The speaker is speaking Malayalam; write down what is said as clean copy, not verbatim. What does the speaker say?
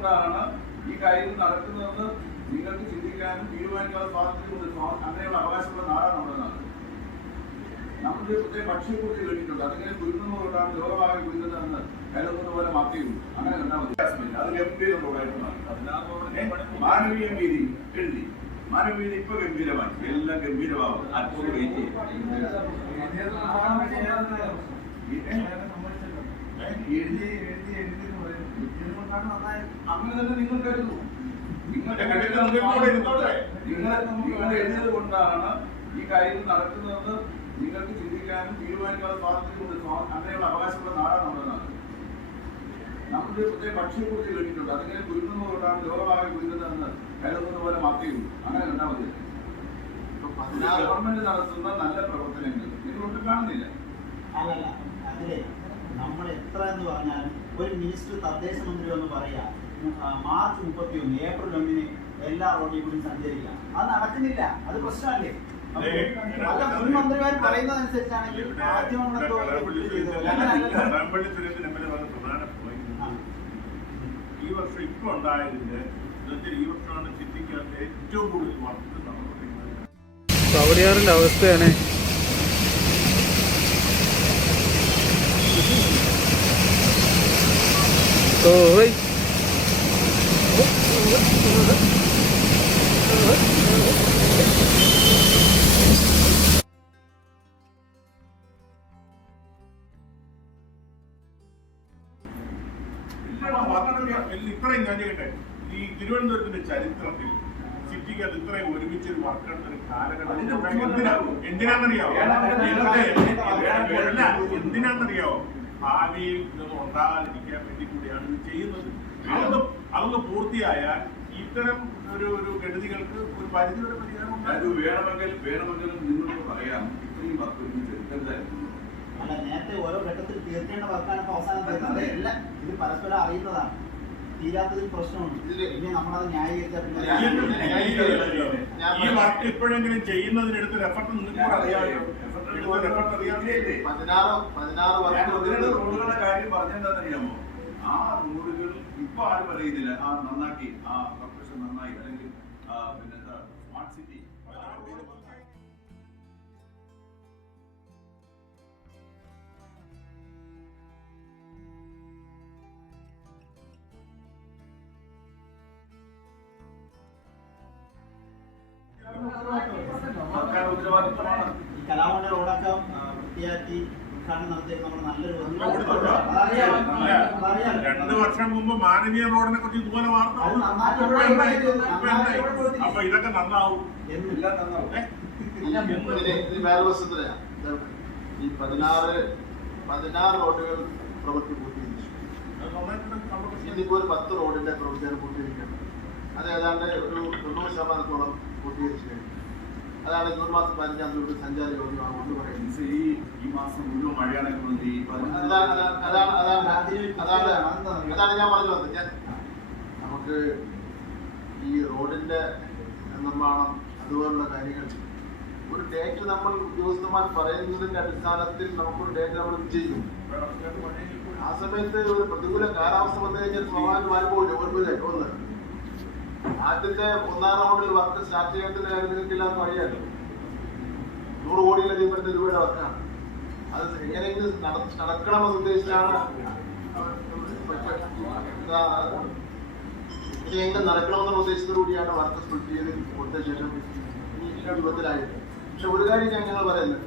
കൊണ്ടാണ് ഈ കാര്യങ്ങൾ നടക്കുന്നതെന്ന് നിങ്ങൾക്ക് ചിന്തിക്കാനും തീരുമാനിക്കാനുള്ള സ്വാതന്ത്ര്യമുണ്ട്. അങ്ങനെയുള്ള അവകാശമുള്ള നാടാണ് നമ്മുടെ നാട്. നമ്മുടെ പ്രത്യേക ഭക്ഷ്യപൂർത്തി കഴിഞ്ഞിട്ടുണ്ട്. അതിങ്ങനെ കുരുന്നതുകൊണ്ടാണ് ലോകമാകെ കുരുന്നതെന്ന് കരുതുന്നത് പോലെ മാത്രമേ അങ്ങനെ കണ്ടാൽ മതി. അത് ഗംഭീരമായിരുന്നു. മാനവീയ വീതി എഴുതി മാനവീയത ഇപ്പൊ ഗംഭീരമായി, എല്ലാം ഗംഭീരമാവും. അത്ഭുതം വെയിറ്റ് അങ്ങനെ തന്നെ നിങ്ങൾ കരുതുന്നു. നിങ്ങൾ എഴുതിയത് കൊണ്ടാണ് ഈ കാര്യങ്ങൾ നടക്കുന്നതെന്ന് നിങ്ങൾക്ക് ചിന്തിക്കാനും തീരുമാനിക്കാനുള്ള സ്വാതന്ത്ര്യമുണ്ട്. അങ്ങനെയുള്ള അവകാശമുള്ള നാടാണ് നമ്മുടെ നാട്. നമ്മുടെ പ്രത്യേക ഭക്ഷ്യപൂർത്തി കഴിഞ്ഞിട്ടുണ്ട്. അതിങ്ങനെ കുരുന്നതുകൊണ്ടാണ് ലോകമാകെ കുരുന്നതെന്ന് കരുതുന്നത് പോലെ മാത്രമേ അങ്ങനെ കണ്ടാൽ മതി. ഗവൺമെന്റ് നടത്തുന്ന നല്ല പ്രവർത്തനങ്ങൾ നിങ്ങളൊട്ടും കാണുന്നില്ല. അല്ലല്ല, അതിലെ നമ്മൾ എത്ര എന്ന് പറഞ്ഞാലും ഒരു മിനിസ്റ്റർ തദ്ദേശ മന്ത്രി ഒന്ന് പറയാ മാർച്ച് 31 ഏപ്രിൽ 1 എല്ലാ റോഡിൽ കൂടി സഞ്ചരിക്കാം. അത് നടക്കുന്നില്ല. അത് പ്രശ്നമല്ലേ? അല്ല, മുൻ മന്ത്രിമാർ പറയുന്നതനുസരിച്ചാണെങ്കിൽ ഈ വർഷം ഇപ്പൊ ഉണ്ടായതിന്റെ ഈ വർഷമാണ് സിറ്റിക്കകത്ത് ഏറ്റവും കൂടുതൽ വർക്ക് നടന്നുകൊണ്ടിരിക്കുന്നത്. കവടിയാറിന്റെ അവസ്ഥയാണ്. ഇത്രയും കഴിഞ്ഞിട്ടെ ഈ തിരുവനന്തപുരത്തിന്റെ ചരിത്രത്തിൽ സിറ്റിക്കകത്ത് ഇത്രയും ഒരുമിച്ചൊരു വർക്കെടുത്ത ഒരു കാലഘട്ടം എന്തിനാണെന്നറിയാവോ? എന്തിനാണെന്നറിയാവോ? ഭാവിയിൽ ഇതൊന്നും ഉണ്ടാകാതിരിക്കാൻ വേണ്ടി കൂടിയാണ് ഇത് ചെയ്യുന്നത്. അതൊന്ന് പൂർത്തിയായാൽ ഇത്തരം ഒരു കെടുതികൾക്ക് ഒരു പരിധിവരെ പരിഹാരം ഉണ്ടാകും. വേണമെങ്കിലും നിങ്ങൾക്ക് പറയാം, ഇത്രയും വർക്ക് ഒരുമിച്ച് അല്ല, നേരത്തെ ഓരോ ഘട്ടത്തിൽ തീർക്കേണ്ട വർക്കാണ് അവസാനം തീർന്നത്. എല്ലാം ഇത് പരസ്പരം അറിയുന്നതാണ്. തീരാത്തതിൽ പ്രശ്നമുണ്ട്. പിന്നെ നമ്മളത് ന്യായീകരിച്ചാൽ ഈ വർക്ക് ഇപ്പോഴെങ്കിലും ചെയ്യുന്നതിനെടുത്തൊരു എഫർട്ട് നിങ്ങൾക്ക് അറിയാമല്ലോ. റോഡുകളുടെ കാര്യം പറഞ്ഞെന്താണെന്നറിയാമോ? ആ റോഡുകൾ ഇപ്പൊ ആരും അറിയുന്നില്ല. ആ നന്നാക്കി, ആ കോർപ്പറേഷൻ നന്നായി, അല്ലെങ്കിൽ പിന്നെന്താ സ്മാർട്ട് സിറ്റി ഉത്തരവാദിത്തമാണ്. ഈ കലാമണ്ഡ റോഡൊക്കെ വൃത്തിയാക്കി ഉദ്ഘാടനം നടത്തിയ നമ്മൾ നല്ലൊരു 2 വർഷം മുമ്പ് മാനവീയ റോഡിനെ കുറിച്ച് ഇതുപോലെ വാർത്ത. അപ്പൊ ഇതൊക്കെ നന്നാവും. വേറെ വസ്തുതയാ. ഈ 16 റോഡുകൾ പ്രവൃത്തി പൂർത്തീകരിച്ചു. ഇന്നിപ്പോ ഒരു 10 റോഡിന്റെ പ്രവൃത്തിയാണ് പൂർത്തീകരിക്കുന്നത്. അത് ഏതാണ്ട് ഒരു 90% പൂർത്തീകരിച്ചു കഴിഞ്ഞു. അതാണ് ജൂൺ മാസം 15 തീയതി സഞ്ചാര യോഗ്യമാണ് കൊണ്ട് പറയുന്നത്. ഈ മാസം മുഴുവൻ മഴയാണെങ്കിൽ അതാണ് ഞാൻ പറഞ്ഞു വന്നത്. നമുക്ക് ഈ റോഡിന്റെ നിർമ്മാണം അതുപോലുള്ള കാര്യങ്ങൾ ഒരു ഡേറ്റ് നമ്മൾ ഉദ്യോഗസ്ഥന്മാർ പറയുന്നതിന്റെ അടിസ്ഥാനത്തിൽ നമുക്കൊരു ഡേറ്റ് നമ്മൾ നിശ്ചയിക്കും. ആ സമയത്ത് ഒരു പ്രതികൂല കാലാവസ്ഥ വന്നു കഴിഞ്ഞാൽ സ്വാഭാവികമായി പോകില്ല. ഒന്ന് ആദ്യത്തെ 1-ാം റൗണ്ടിൽ വർക്ക് സ്റ്റാർട്ട് ചെയ്യാത്തതിന്റെ കാര്യം നിങ്ങൾക്ക് എല്ലാവർക്കും അറിയാമല്ലോ. 100 കോടിയിലധികം രൂപയുടെ വർക്കാണ്. അത് എങ്ങനെയെങ്കിലും നടക്കണമെന്ന് ഉദ്ദേശിച്ചാണ്, ഇനിയെങ്കിലും നടക്കണമെന്നുള്ള ഉദ്ദേശത്തോടുകൂടിയാണ് വർക്ക് സ്പ്ലിറ്റ് ചെയ്ത് കൊടുത്ത ശേഷം ഈ രൂപത്തിലായത്. പക്ഷെ ഒരു കാര്യം ഞങ്ങൾ പറയുന്നത്,